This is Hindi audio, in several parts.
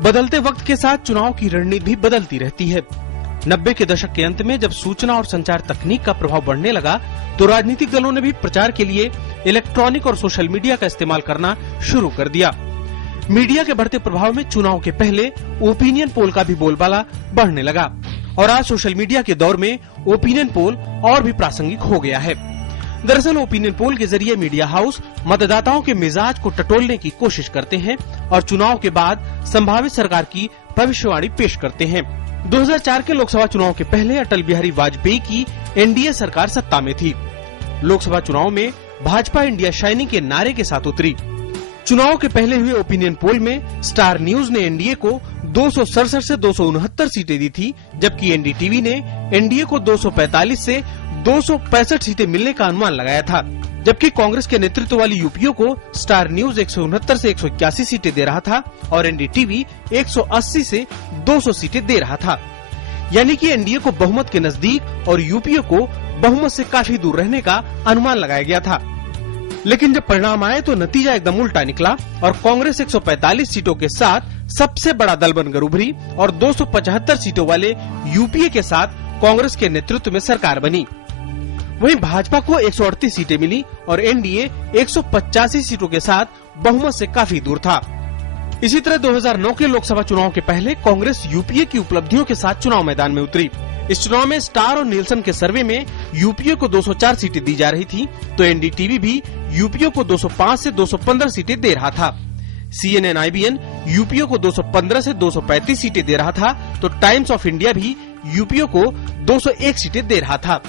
बदलते वक्त के साथ चुनाव की रणनीति भी बदलती रहती है। 90 के दशक के अंत में जब सूचना और संचार तकनीक का प्रभाव बढ़ने लगा तो राजनीतिक दलों ने भी प्रचार के लिए इलेक्ट्रॉनिक और सोशल मीडिया का इस्तेमाल करना शुरू कर दिया। मीडिया के बढ़ते प्रभाव में चुनाव के पहले ओपिनियन पोल का भी बोलबाला बढ़ने लगा और आज सोशल मीडिया के दौर में ओपिनियन पोल और भी प्रासंगिक हो गया है। दरअसल ओपिनियन पोल के जरिए मीडिया हाउस मतदाताओं के मिजाज को टटोलने की कोशिश करते हैं और चुनाव के बाद संभावित सरकार की भविष्यवाणी पेश करते हैं। 2004 के लोकसभा चुनाव के पहले अटल बिहारी वाजपेयी की एनडीए सरकार सत्ता में थी। लोकसभा चुनाव में भाजपा इंडिया शाइनिंग के नारे के साथ उतरी। चुनाव के पहले हुए ओपिनियन पोल में स्टार न्यूज ने एनडीए को 267 से 269 सीटें दी थी, जबकि एनडीटीवी ने एनडीए को 245 से 265 सीटें मिलने का अनुमान लगाया था। जबकि कांग्रेस के नेतृत्व वाली यूपीओ को स्टार न्यूज 169 से 181 सीटें दे रहा था और एनडीटीवी 180 से 200 सीटें दे रहा था। यानी कि एनडीए को बहुमत के नजदीक और यूपीओ को बहुमत से काफी दूर रहने का अनुमान लगाया गया था। लेकिन जब परिणाम आए तो नतीजा एकदम उल्टा निकला और कांग्रेस 145 सीटों के साथ सबसे बड़ा दल बनकर उभरी और 275 सीटों वाले यूपीए के साथ कांग्रेस के नेतृत्व में सरकार बनी। वहीं भाजपा को 138 सीटें मिली और एनडीए 185 सीटों के साथ बहुमत से काफी दूर था। इसी तरह 2009 के लोकसभा चुनाव के पहले कांग्रेस यूपीए की उपलब्धियों के साथ चुनाव मैदान में उतरी। इस चुनाव में स्टार और नीलसन के सर्वे में यूपीए को 204 सीटें दी जा रही थी तो एनडीटीवी भी यूपीए को 205 से 215 सीटें दे रहा था। CNN-IBN यूपीए को 215 से 235 सीटें दे रहा था तो टाइम्स ऑफ इंडिया भी यूपीए को 201 सीटें दे रहा था।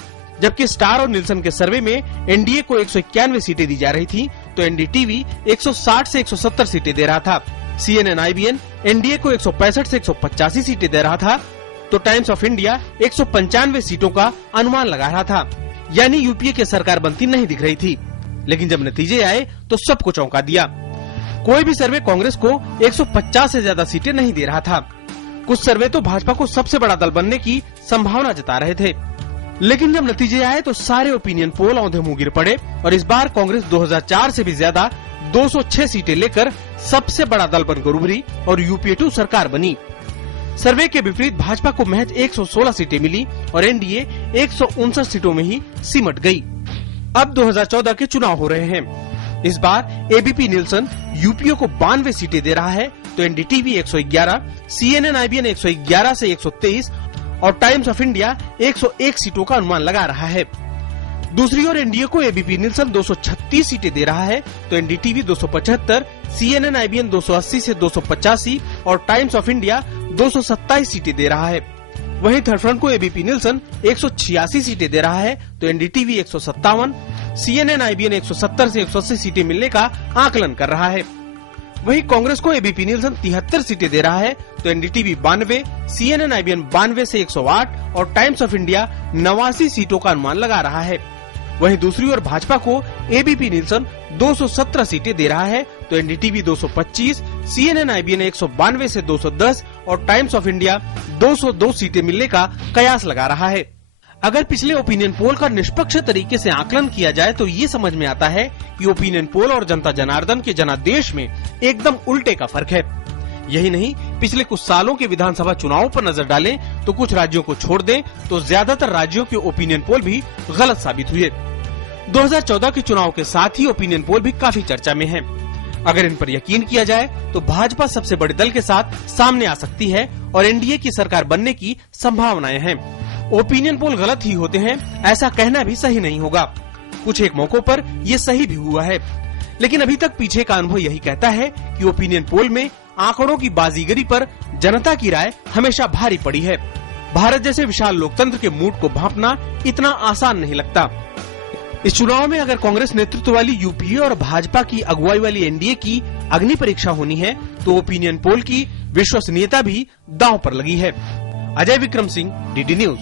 जबकि स्टार और नीलसन के सर्वे में एनडीए को 191 सीटें दी जा रही थी तो एनडीटीवी 160 से 170 सीटें दे रहा था। CNN-IBN एनडीए को 165 से 185 सीटें दे रहा था तो टाइम्स ऑफ इंडिया 195 सीटों का अनुमान लगा रहा था। यानी यूपीए की सरकार बनती नहीं दिख रही थी। लेकिन जब नतीजे आए तो सबको चौंका दिया। कोई भी सर्वे कांग्रेस को 150 से ज्यादा सीटें नहीं दे रहा था। कुछ सर्वे तो भाजपा को सबसे बड़ा दल बनने की संभावना जता रहे थे। लेकिन जब नतीजे आए तो सारे ओपिनियन पोल औंधे मुंह गिर पड़े और इस बार कांग्रेस 2004 से भी ज्यादा 206 सीटें लेकर सबसे बड़ा दल बनकर उभरी और यूपीए 2 सरकार बनी। सर्वे के विपरीत भाजपा को महज 116 सीटें मिली और एनडीए 159 सीटों में ही सिमट गई। अब 2014 के चुनाव हो रहे हैं। इस बार एबीपी नीलसन यूपीए को 92 सीटें दे रहा है तो एनडीटीवी 111, CNN-IBN 111 से 123 और टाइम्स ऑफ इंडिया 101 सीटों का अनुमान लगा रहा है। दूसरी ओर एनडीए को एबीपी नीलसन 236 सीटें दे रहा है तो एनडीटीवी 275, CNN-IBN 280 से 285 और टाइम्स ऑफ इंडिया 227 सीटें दे रहा है। वहीं थर्ड फ्रंट को एबीपी नीलसन 186 सीटें दे रहा है तो एनडीटीवी 157, CNN-IBN 170 से 180 सीटें मिलने का आकलन कर रहा है। वहीं कांग्रेस को एबीपी नीलसन 73 सीटें दे रहा है तो एनडीटीवी 92, CNN-IBN 92 से 108 और टाइम्स ऑफ इंडिया 89 सीटों का अनुमान लगा रहा है। वहीं दूसरी ओर भाजपा को एबीपी नीलसन 217 सीटें दे रहा है तो एनडीटीवी 225, CNN-IBN 192 से 210 और टाइम्स ऑफ इंडिया 202 सीटें मिलने का कयास लगा रहा है। अगर पिछले ओपिनियन पोल का निष्पक्ष तरीके से आकलन किया जाए तो ये समझ में आता है कि ओपिनियन पोल और जनता जनार्दन के जनादेश में एकदम उल्टे का फर्क है। यही नहीं, पिछले कुछ सालों के विधानसभा चुनावों पर नजर डालें तो कुछ राज्यों को छोड़ दें तो ज्यादातर राज्यों के ओपिनियन पोल भी गलत साबित हुए। 2014 के चुनाव के साथ ही ओपिनियन पोल भी काफी चर्चा में हैं। अगर इन पर यकीन किया जाए तो भाजपा सबसे बड़े दल के साथ सामने आ सकती है और एनडीए की सरकार बनने की संभावनाएं हैं। ओपिनियन पोल गलत ही होते हैं ऐसा कहना भी सही नहीं होगा। कुछ एक मौकों पर ये सही भी हुआ है, लेकिन अभी तक पीछे का अनुभव यही कहता है कि ओपिनियन पोल में आंकड़ों की बाजीगरी पर जनता की राय हमेशा भारी पड़ी है। भारत जैसे विशाल लोकतंत्र के मूड को भांपना इतना आसान नहीं लगता। इस चुनाव में अगर कांग्रेस नेतृत्व वाली यूपीए और भाजपा की अगुवाई वाली एनडीए की अग्नि परीक्षा होनी है तो ओपिनियन पोल की विश्वसनीयता भी दांव पर लगी है। Ajay Vikram Singh, DD news.